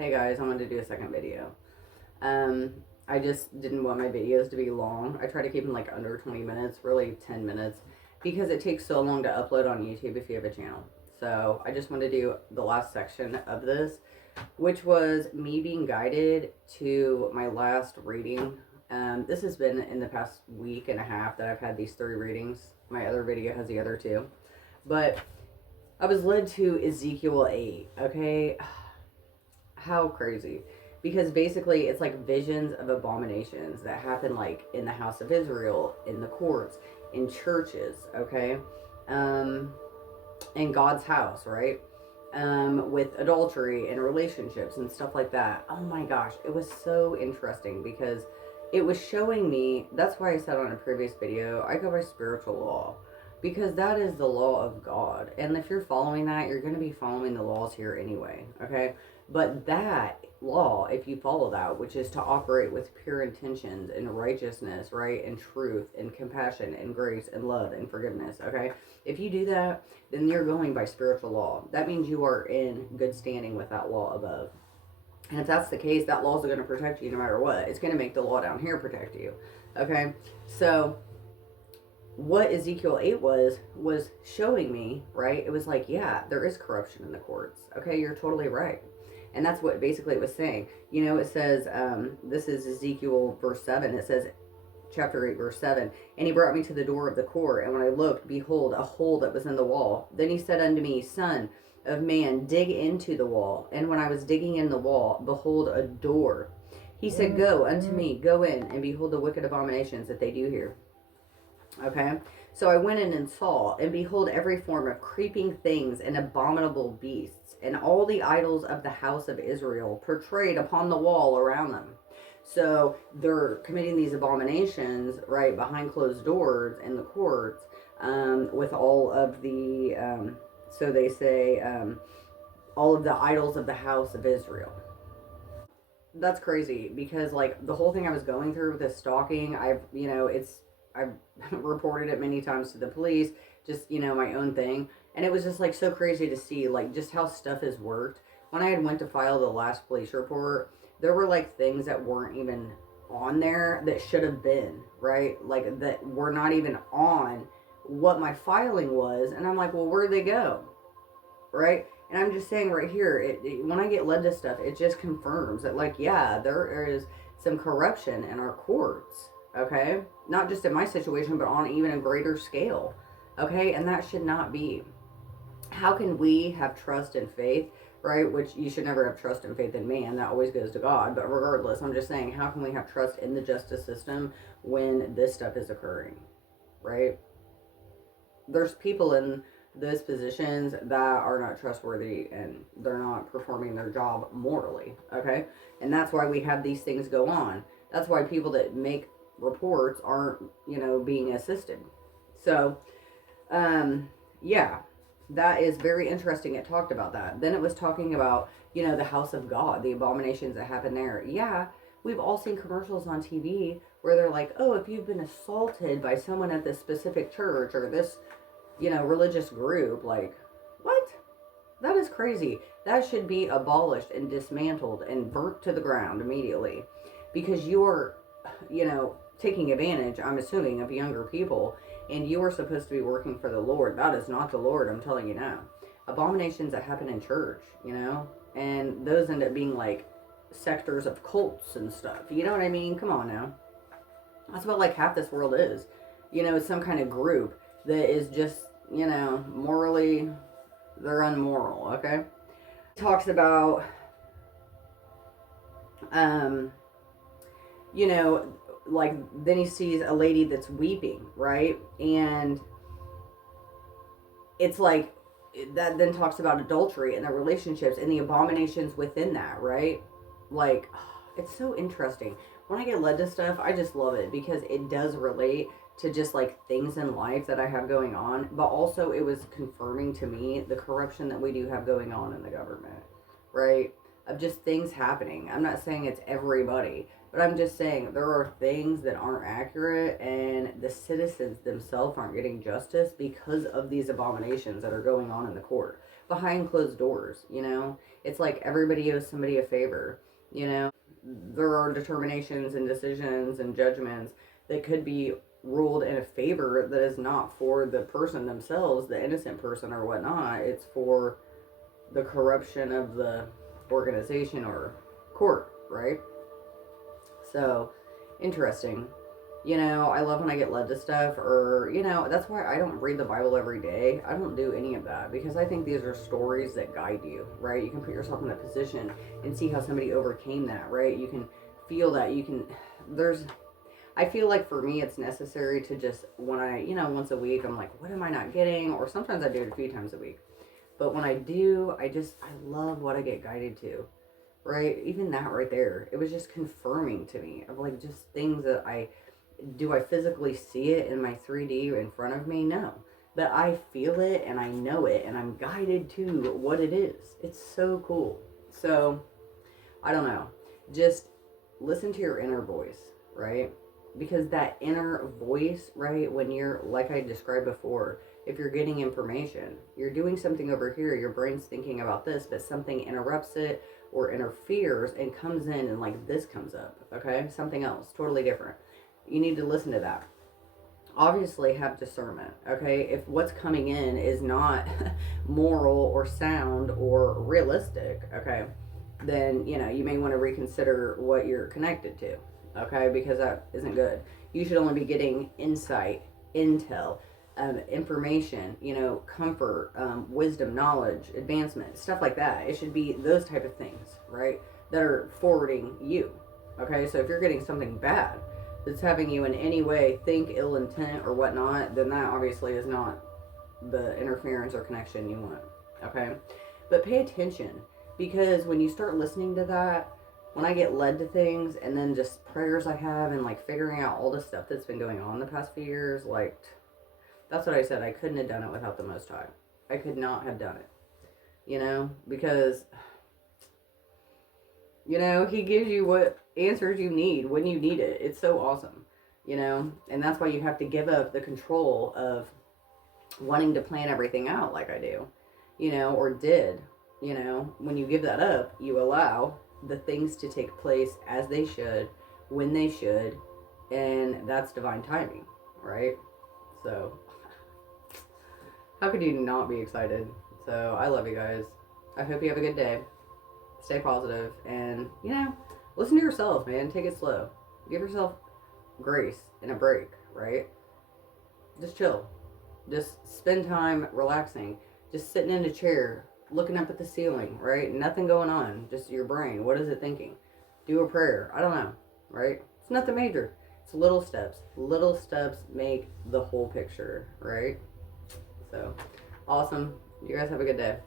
Hey guys, I wanted to do a second video. I just didn't want my videos to be long. I try to keep them like under 20 minutes, really 10 minutes, because it takes so long to upload on YouTube if you have a channel. So I just wanted to do the last section of this, which was me being guided to my last reading. This has been in the past week and a half that I've had these 3 readings. My other video has the other 2. But I was led to Ezekiel 8, okay? How crazy. Because basically it's like visions of abominations that happen like in the house of Israel, in the courts, in churches, okay? In God's house, right? With adultery and relationships and stuff like that. Oh my gosh, it was so interesting because it was showing me, that's why I said on a previous video, I go by spiritual law. Because that is the law of God. And if you're following that, you're going to be following the laws here anyway, okay? But that law, if you follow that, which is to operate with pure intentions and righteousness, right? And truth and compassion and grace and love and forgiveness, okay? If you do that, then you're going by spiritual law. That means you are in good standing with that law above. And if that's the case, that law is going to protect you no matter what. It's going to make the law down here protect you, okay? So what Ezekiel 8 was showing me, right? It was like, yeah, there is corruption in the courts. Okay, you're totally right. And that's what basically it was saying. You know, it says, this is Ezekiel verse 7. It says, chapter 8, verse 7. And he brought me to the door of the court, and when I looked, behold, a hole that was in the wall. Then he said unto me, Son of man, dig into the wall. And when I was digging in the wall, behold, a door. He said, Go unto me, go in, and behold the wicked abominations that they do here. Okay, so I went in and saw, and behold, every form of creeping things and abominable beasts, and all the idols of the house of Israel portrayed upon the wall around them. So they're committing these abominations, right, behind closed doors in the courts, with all of the, so they say, all of the idols of the house of Israel. That's crazy, because, like, the whole thing I was going through with this stalking, I've reported it many times to the police, just, my own thing. And it was just, like, so crazy to see, like, just how stuff has worked. When I had went to file the last police report, there were, like, things that weren't even on there that should have been, right? Like, that were not even on what my filing was. And I'm like, well, where'd they go? Right? And I'm just saying right here, when I get led to stuff, it just confirms that, like, yeah, there is some corruption in our courts. Okay, not just in my situation, but on even a greater scale. Okay, and that should not be. How can we have trust and faith, right? Which you should never have trust and faith in man. That always goes to God. But regardless, I'm just saying, how can we have trust in the justice system when this stuff is occurring, right? There's people in those positions that are not trustworthy and they're not performing their job morally. Okay, and that's why we have these things go on. That's why people that make reports aren't, being assisted. So, yeah, that is very interesting. It talked about that. Then it was talking about, the house of God, the abominations that happen there. Yeah, we've all seen commercials on TV where they're like, oh, if you've been assaulted by someone at this specific church or this, religious group, like, what? That is crazy. That should be abolished and dismantled and burnt to the ground immediately, because you're, taking advantage, I'm assuming, of younger people, and you are supposed to be working for the Lord. That is not the Lord, I'm telling you now. Abominations that happen in church, and those end up being like sectors of cults and stuff. You know what I mean? Come on now. That's what, like, half this world is. It's some kind of group that is just, morally, they're unmoral, okay? It talks about, like, then he sees a lady that's weeping, right? And it's like, that then talks about adultery and the relationships and the abominations within that, right? Like, it's so interesting. When I get led to stuff, I just love it because it does relate to just, like, things in life that I have going on. But also it was confirming to me the corruption that we do have going on in the government, right? of just things happening. I'm not saying it's everybody, but I'm just saying there are things that aren't accurate, and the citizens themselves aren't getting justice because of these abominations that are going on in the court behind closed doors. It's like everybody owes somebody a favor. There are determinations and decisions and judgments that could be ruled in a favor that is not for the person themselves, the innocent person or whatnot. It's for the corruption of the organization or court, right? So, interesting. I love when I get led to stuff, or, that's why I don't read the Bible every day. I don't do any of that because I think these are stories that guide you, right? You can put yourself in that position and see how somebody overcame that, right? You can feel that. I feel like for me, it's necessary to just, when I, once a week, I'm like, what am I not getting? Or sometimes I do it a few times a week. But when I do, I love what I get guided to, right? Even that right there, it was just confirming to me of like just things that I physically see it in my 3D in front of me? No. But I feel it and I know it and I'm guided to what it is. It's so cool. So, I don't know. Just listen to your inner voice, right? Because that inner voice, right, when you're, like I described before, if you're getting information, you're doing something over here, your brain's thinking about this, but something interrupts it or interferes and comes in and like this comes up, okay? Something else, totally different. You need to listen to that. Obviously have discernment, okay? If what's coming in is not moral or sound or realistic, okay, then, you may want to reconsider what you're connected to, okay? Because that isn't good. You should only be getting insight, intel, information, comfort, wisdom, knowledge, advancement, stuff like that. It should be those type of things, right? That are forwarding you, okay? So if you're getting something bad that's having you in any way think ill intent or whatnot, then that obviously is not the interference or connection you want, okay? But pay attention, because when you start listening to that, when I get led to things and then just prayers I have and like figuring out all the stuff that's been going on the past few years, like, that's what I said. I couldn't have done it without the Most High. I could not have done it, because, He gives you what answers you need when you need it. It's so awesome, and that's why you have to give up the control of wanting to plan everything out like I do, or did, when you give that up, you allow the things to take place as they should, when they should, and that's divine timing, right? So, how could you not be excited? So, I love you guys. I hope you have a good day. Stay positive, and, listen to yourself, man. Take it slow. Give yourself grace and a break, right? Just chill. Just spend time relaxing. Just sitting in a chair, looking up at the ceiling, right? Nothing going on. Just your brain. What is it thinking? Do a prayer. I don't know, right? It's nothing major. It's little steps. Little steps make the whole picture, right? So, awesome. You guys have a good day.